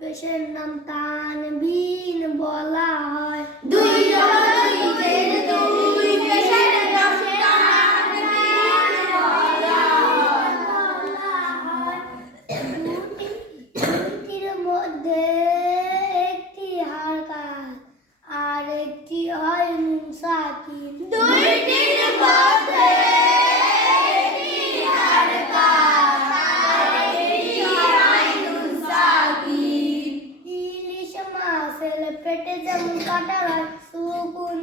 পেশের নাম তানবিন বলা হয়। দুই পেশের নাম তানবিন বলা হয়। দুটির মধ্যে একটি হারকাত আর একটি হয় নুন সাকিন। দুইটির মধ্যে একটি হারকাত আর একটি হয় নুন সাকিন। ইলিশ মাছের পেটে যেমন কাটা হয়, সুকুন